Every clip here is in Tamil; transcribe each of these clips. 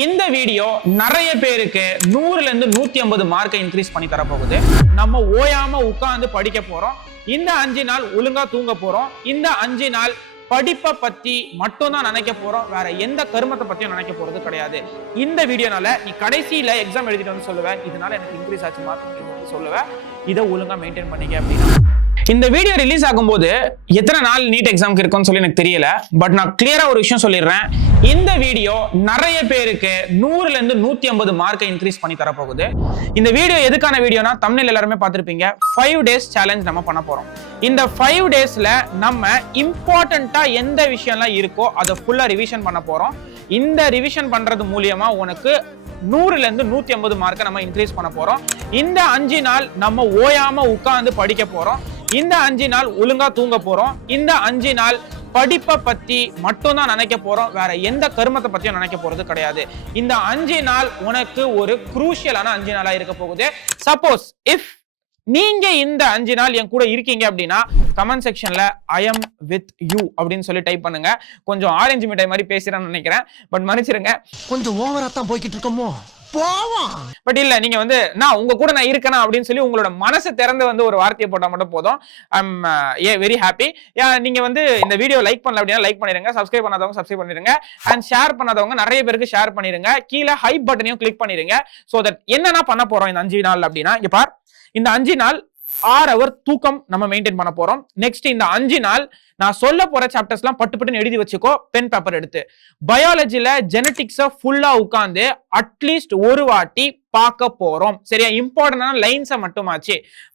இந்த வீடியோ நிறைய பேருக்கு 100ல இருந்து 150 மார்க்கை இன்க்ரீஸ் பண்ணி தர போகுது. நம்ம ஓயாம உட்கார்ந்து படிக்க போறோம். இந்த 5 நாள் ஒழுங்கா தூங்க போறோம். இந்த 5 நாள் படிப்பை பத்தி மட்டும் தான் நினைக்க போறோம். வேற எந்த கருமத்தை பத்தியும் நினைக்க போறது கிடையாது. இந்த வீடியோனால நீ கடைசியில எக்ஸாம் எழுதிட்டு வந்து சொல்லுவேன், இதனால எனக்கு இன்க்ரீஸ் ஆச்சு மார்க் சொல்லுவேன். இதை ஒழுங்கா மெயின்டைன் பண்ணிக்க அப்படின்னா இந்த வீடியோ ரிலீஸ் ஆகும்போது எத்தனை நாள் நீட் எக்ஸாம்க்கு இருக்கும்னு சொல்லி எனக்கு தெரியல. பட் நான் கிளியரா ஒரு விஷயம் சொல்லிடுறேன். இந்த வீடியோ நிறைய பேருக்கு 100ல இருந்து 150 மார்க்கை இன்க்ரீஸ் பண்ணி தர போகுது. இந்த வீடியோ எதுக்கான வீடியோனா தம்ப்நெயில் எல்லாருமே பார்த்திருப்பீங்க. 5 days சேலஞ்ச் நம்ம பண்ண போறோம். இந்த 5 daysல நம்ம இம்பார்ட்டண்டா எந்த விஷயம்லாம் இருக்கோ அதை ஃபுல்லா ரிவிஷன் பண்ண போறோம். இந்த ரிவிஷன் பண்றது மூலியமா உனக்கு 100ல இருந்து 150 மார்க்கை நம்ம இன்க்ரீஸ் பண்ண போறோம். இந்த 5 நாள் நம்ம ஓயாம உட்கார்ந்து படிக்க போறோம். இந்த 5 நாள் ஒழுங்கா தூங்க போறோம். இந்த 5 நாள் படிப்பை பத்தி மட்டும் தான் நினைக்க போறோம். வேற எந்த கருமத்தை பத்தியும் நினைக்க போறது கிடையாது. இந்த 5 நாள் உனக்கு ஒரு குரூஷியலான 5 நாளா இருக்க போகுது. சப்போஸ் இஃப் நீங்க இந்த 5 நாள் என் கூட இருக்கீங்க அப்படின்னா கமெண்ட் செக்ஷன்ல ஐ எம் வித் யூ அப்படின்னு சொல்லி டைப் பண்ணுங்க. கொஞ்சம் ஆரஞ்சு மிட்டாய் மாதிரி பேசுறேன்னு நினைக்கிறேன், பட் மன்னிச்சிருங்க. கொஞ்சம் ஓவரா தான் போய்கிட்டு இருக்கோமோ. பட் இல்ல, நீங்க வந்து நான் உங்க கூட நான் இருக்கேனா அப்படின்னு சொல்லி உங்களோட மனசை திறந்து வந்து ஒரு வார்த்தையை போட்டா மட்டும் போதும். I'm very happy. நீங்க வந்து இந்த வீடியோ லைக் பண்ணல அப்படின்னா லைக் பண்ணிருங்க. சப்ஸ்கிரைப் பண்ணாதவங்க சப்ஸ்கிரைப் பண்ணிருங்க. அண்ட் ஷேர் பண்ணாதவங்க நிறைய பேருக்கு ஷேர் பண்ணிருங்க. கீழே ஹைப் பட்டனையும் கிளிக் பண்ணிருங்க. சோ தட் என்னன்னா பண்ண போறோம் இந்த 5 நாள் அப்படின்னா, இங்க பார், இந்த 5 நாள் 6 hour தூக்கம் நம்ம மெயின்டைன் பண்ண போறோம். நெக்ஸ்ட் இந்த 5 நாள் நான் சொல்ல போற சாப்டர்ஸ்லாம் பட்டு எழுதி வச்சுக்கோ, பென் பேப்பர் எடுத்து. பயாலஜில ஜெனடிக்ஸ ஃபுல்லா உட்கார்ந்து அட்லீஸ்ட் ஒரு வாட்டி பார்க்க போறோம். சரியா? இம்பார்ட்டன்டான லைன்ஸை மட்டுமாச்சு.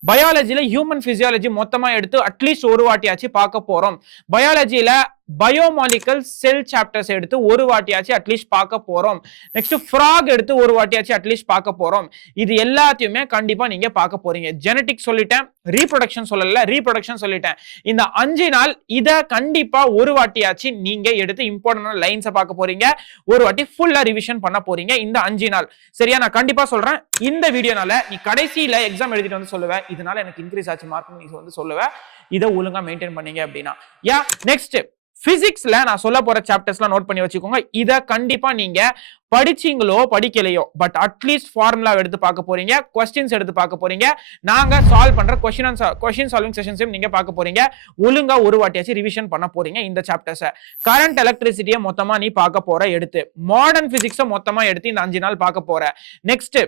பயாலஜில ஹியூமன் பிசியாலஜி மொத்தமா எடுத்து அட்லீஸ்ட் ஒரு வாட்டியாச்சு பார்க்க போறோம். பயாலஜில பயோமாலிகல் செல் சாப்டர்ஸ் எடுத்து ஒரு வாட்டியாச்சு அட்லீஸ்ட் பார்க்க போறோம். நெக்ஸ்ட் ஃப்ராக் எடுத்து ஒரு வாட்டியாச்சு அட்லீஸ்ட் பார்க்க போறோம். இது எல்லாத்தையுமே கண்டிப்பா நீங்க பார்க்க போறீங்க. ஜெனடிக்ஸ் சொல்லிட்டேன், ரீப்ரொடக்ஷன் சொல்லல, ரீப்ரொடக்ஷன் சொல்லிட்டேன். இந்த 5 நாள் இத கண்டிப்பா ஒரு வாட்டியாச்சு நீங்க எடுத்து இம்பார்ட்டன்டான லைன்ஸை பார்க்க போறீங்க. ஒரு வாட்டி ஃபுல்லா ரிவிஷன் பண்ண போறீங்க இந்த 5 நாள். சரியா? நான் கண்டிப்பா சொல்றேன், இந்த வீடியோனால நீ கடைசியில எக்ஸாம் எழுதிட்டு வந்து சொல்லுவேன், இதனால எனக்கு இன்க்ரீஸ் ஆச்சு மார்க் நீ வந்து சொல்லுவேன். இதை ஒழுங்கா மெயின்டைன் பண்ணீங்க அப்படின்னா. நெக்ஸ்ட் பிசிக்ஸ்ல நான் சொல்ல போற சாப்டர்ஸ்லாம் நோட் பண்ணி வச்சுக்கோங்க. இத கண்டிப்பா நீங்க படிச்சீங்களோ படிக்கலையோ, பட் அட்லீஸ்ட் ஃபார்முலா எடுத்து பார்க்க போறீங்க, கொஸ்டின்ஸ் எடுத்து பார்க்க போறீங்க, நாங்க சால்வ் பண்ற கொஸ்டின் சால்விங் செஷன்ஸையும் நீங்க பார்க்க போறீங்க. ஒழுங்கா ஒரு வாட்டியாச்சு ரிவிஷன் பண்ண போறீங்க இந்த சாப்டர்ஸை. கரண்ட் எலக்ட்ரிசிட்டியை மொத்தமா நீ பார்க்க போற எடுத்து, மாடர்ன் பிசிக்ஸை மொத்தமா எடுத்து இந்த 5 நாள் பார்க்க போற. நெக்ஸ்ட்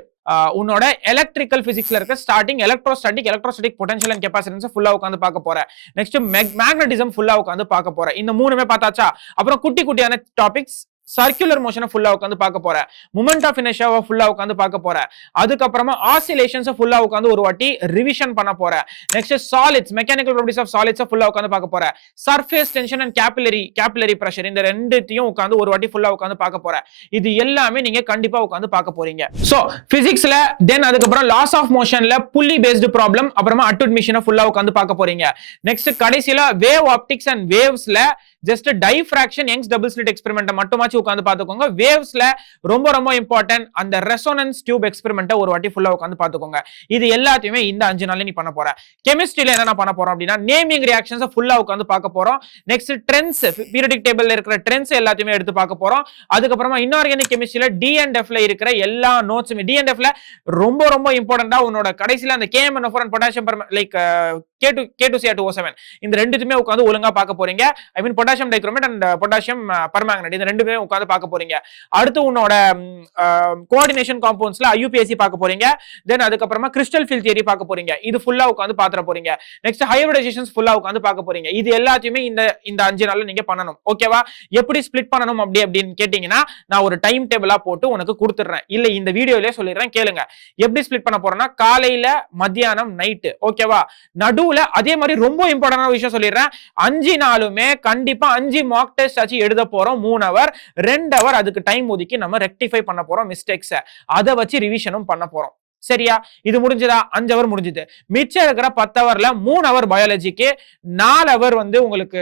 உன்னோட எலக்ட்ரிக்கல் பிசிக்ஸ்ல இருக்க starting electrostatic potential and capacitance ஃபுல்லா உட்கார்ந்து பார்க்க போற. நெக்ஸ்ட் மேக்னட்டிசம் ஃபுல்லா உட்கார்ந்து பார்க்க போற. இந்த மூணுமே பார்த்தாச்சா? அப்புறம் குட்டி குட்டியான டாபிக்ஸ், சர்க்குலர் மோஷனை ஃபுல்லா உட்கார்ந்து பார்க்க போற, மூமெண்ட் ஆஃப் இனர்ஷியாவை ஃபுல்லா உட்கார்ந்து பார்க்க போற. அதுக்கப்புறமா ஆசிலேஷன்ஸ் ஃபுல்லா உட்கார்ந்து ஒரு வாட்டி ரிவிஷன் பண்ண போற. Next solids, mechanical properties of solids ஃபுல்லா உட்கார்ந்து பார்க்க போற. Surface tension and capillary pressure, இந்த ரெண்டுத்தையும் உட்கார்ந்து ஒரு வாட்டி ஃபுல்லா உட்கார்ந்து பார்க்க போற. இது எல்லாமே நீங்க கண்டிப்பா உட்கார்ந்து பார்க்க போறீங்க. சோ பிசிக்ஸ்ல தென் அதுக்கப்புறம் லாஸ் ஆஃப் மோஷன்ல புள்ளி பேஸ்டு ப்ராப்ளம், அப்புறமா அட்மிஷனை ஃபுல்லா உட்கார்ந்து பார்க்க போறீங்க. நெக்ஸ்ட் கடைசியில வேவ் ஆப்டிக்ஸ் அண்ட் வேவ்ஸ்ல just diffraction Young's double slit experiment மட்டுமாச்சு உட்கார்ந்து பார்த்துக்கோங்க. வேவ்ஸ்ல ரொம்ப ரொம்ப இம்பார்ட்டன்ட் அந்த ரெசோனன்ஸ் டியூப் எக்ஸ்பெரிமெண்ட் ஒரு வாட்டி ஃபுல்லா உட்கார்ந்து பார்த்துக்கோங்க. இது எல்லாத்தையுமே இந்த 5 நாள்ல நீ பண்ண போற. கெமிஸ்ட்ரியில என்ன பண்ண போறோம் அப்படின்னா, நேமிங் ரியாக்ஷன்ஸ் ஃபுல்லா உட்கார்ந்து பார்க்க போறோம். நெக்ஸ்ட் ட்ரெண்ட்ஸ், பீரியாடிக் டேபிள்ல இருக்கிற ட்ரெண்ட்ஸ் எல்லாத்தையுமே எடுத்து பார்க்க போறோம். அதுக்கப்புறமா இன்ஆர்கானிக் கெமிஸ்ட்ரியில D&Fல இருக்கிற எல்லா நோட்ஸுமே, D&Fல ரொம்ப ரொம்ப இம்பார்ட்டன்டா உன்னோட கடைசியில அந்த KMnO4 and potassium like K2Cr2O7 இந்த ரெண்டுத்துமே உட்கார்ந்து ஒழுங்கா பார்க்க போறீங்க. I mean potassium dichromate and potassium permanganate, இந்த ரெண்டுமே உட்கார்ந்து பார்க்க போறீங்க. அடுத்து உன்னோட கோஆர்டினேஷன் காம்பவுண்ட்ஸ்ல IUPAC பார்க்க போறீங்க. தென் அதுக்கப்புறமா கிறிஸ்டல் ஃபீல்ட் தியரி பார்க்க போறீங்க. இது ஃபுல்லா உட்கார்ந்து பாத்துற போறீங்க. நெக்ஸ்ட் ஹைபிரிடைசேஷன்ஸ் ஃபுல்லா உட்கார்ந்து பார்க்க போறீங்க. இது எல்லாத்தையுமே இந்த 5 நாள்ல நீங்க பண்ணணும். ஓகேவா? எப்படி ஸ்ப்ளிட் பண்ணணும் அப்படின்னு கேட்டீங்கன்னா, நான் ஒரு டைம் டேபிளா போட்டு உனக்கு கொடுத்துறேன். இல்ல இந்த வீடியோலயே சொல்லிடுறேன், கேளுங்க. எப்படி ஸ்ப்ளிட் பண்ண போறேன்னா, காலையில, மத்தியானம், நைட்டு. ஓகேவா? நடுவுல அதே மாதிரி ரொம்ப இம்பார்ட்டன்டான விஷயம் சொல்லிடுறேன், 5 நாளுமே கண்டிப்பா 5 மார்க் டெஸ்ட் ஆச்சு எழுத போறோம். 3 hour 2 hour அதுக்கு டைம் ஒதுக்கி நம்ம ரெக்டிஃபை பண்ண போறோம் மிஸ்டேக்ஸ். அதை வச்சு ரிவிஷனும் பண்ண போறோம். சரியா? இது முடிஞ்சதா? 5 hour முடிஞ்சது. மிச்சம் இருக்கிற 10 hourல 3 hour பயாலஜிக்கு, 4 hour வந்து உங்களுக்கு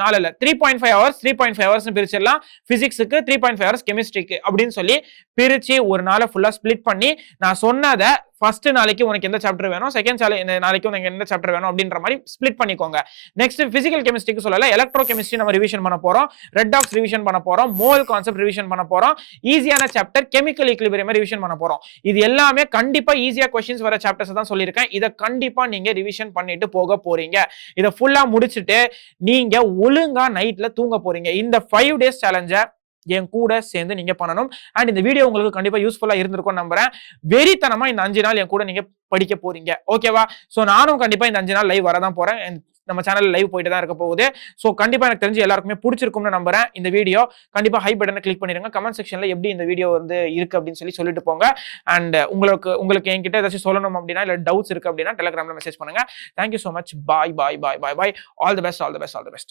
4 இல்ல 3.5 hours 3.5 hours பிரிச்சிடலாம். பிசிக்ஸுக்கு 3.5 hours, கெமிஸ்ட்ரிக்கு அப்படின்னு சொல்லி பிரிச்சு ஒரு நாளை ஃபுல்லா ஸ்பிளிட் பண்ணி நான் சொன்னதை ஃபர்ஸ்ட் நாளைக்கு உனக்கு எந்த சாப்டர் வேணும், செகண்ட் நாளைக்கு உனக்கு எந்த சாப்டர் வேணும் அப்படின்ற மாதிரி ஸ்பிளிட் பண்ணிக்கோங்க. நெக்ஸ்ட் பிசிக்கல் கெமிஸ்ட்ரிக்கு சொல்லல, எலக்ட்ரோ கெமிஸ்ட்ரி நம்ம ரிவிஷன் பண்ண போறோம், ரெட் டாக்ஸ் ரிவிஷன் பண்ண போறோம், மோல் கான்செப்ட் ரிவிஷன் பண்ண போறோம், ஈஸியான சாப்டர் கெமிக்கல் ஈக்லிபிரியம் ரிவிஷன் பண்ண போறோம். இது எல்லாமே கண்டிப்பா ஈஸியா क्वेश्चंस வர சாப்டர்ஸ் தான் சொல்லியிருக்கேன். இத கண்டிப்பா நீங்க ரிவிஷன் பண்ணிட்டு போக போறீங்க. இத ஃபுல்லா முடிச்சிட்டு நீங்க ஒழுங்கா நைட்ல தூங்க போறீங்க. இந்த 5 days சேலஞ்ச என் கூட சேர்ந்து நீங்க பண்ணணும். அண்ட் இந்த வீடியோ உங்களுக்கு கண்டிப்பா யூஸ்ஃபுல்லா இருந்திருக்கும் நம்புறேன். வெறித்தனமா இந்த 5 நாள் என் கூட நீங்க படிக்க போறீங்க. ஓகேவா? சோ நானும் கண்டிப்பா இந்த 5 நாள் லைவ் வரதான் போறேன். நம்ம சேனல்ல லைவ் போயிட்டு தான் இருக்க போகுது. சோ கண்டிப்பா எனக்கு தெரிஞ்சு எல்லாருக்குமே பிடிச்சிருக்கும்னு நம்புறேன். இந்த வீடியோ கண்டிப்பா ஹை பட்டனை கிளிக் பண்ணிருங்க. கமெண்ட் செக்ஷன்ல எப்படி இந்த வீடியோ வந்து இருக்கு அப்படின்னு சொல்லிட்டு போங்க. அண்ட் உங்களுக்கு என்கிட்ட ஏதாச்சும் சொல்லணும் அப்படின்னா இல்ல டவுட்ஸ் இருக்கு அப்படின்னா டெலிகிராம்ல மெசேஜ் பண்ணுங்க. Thank you so much. Bye. All the best.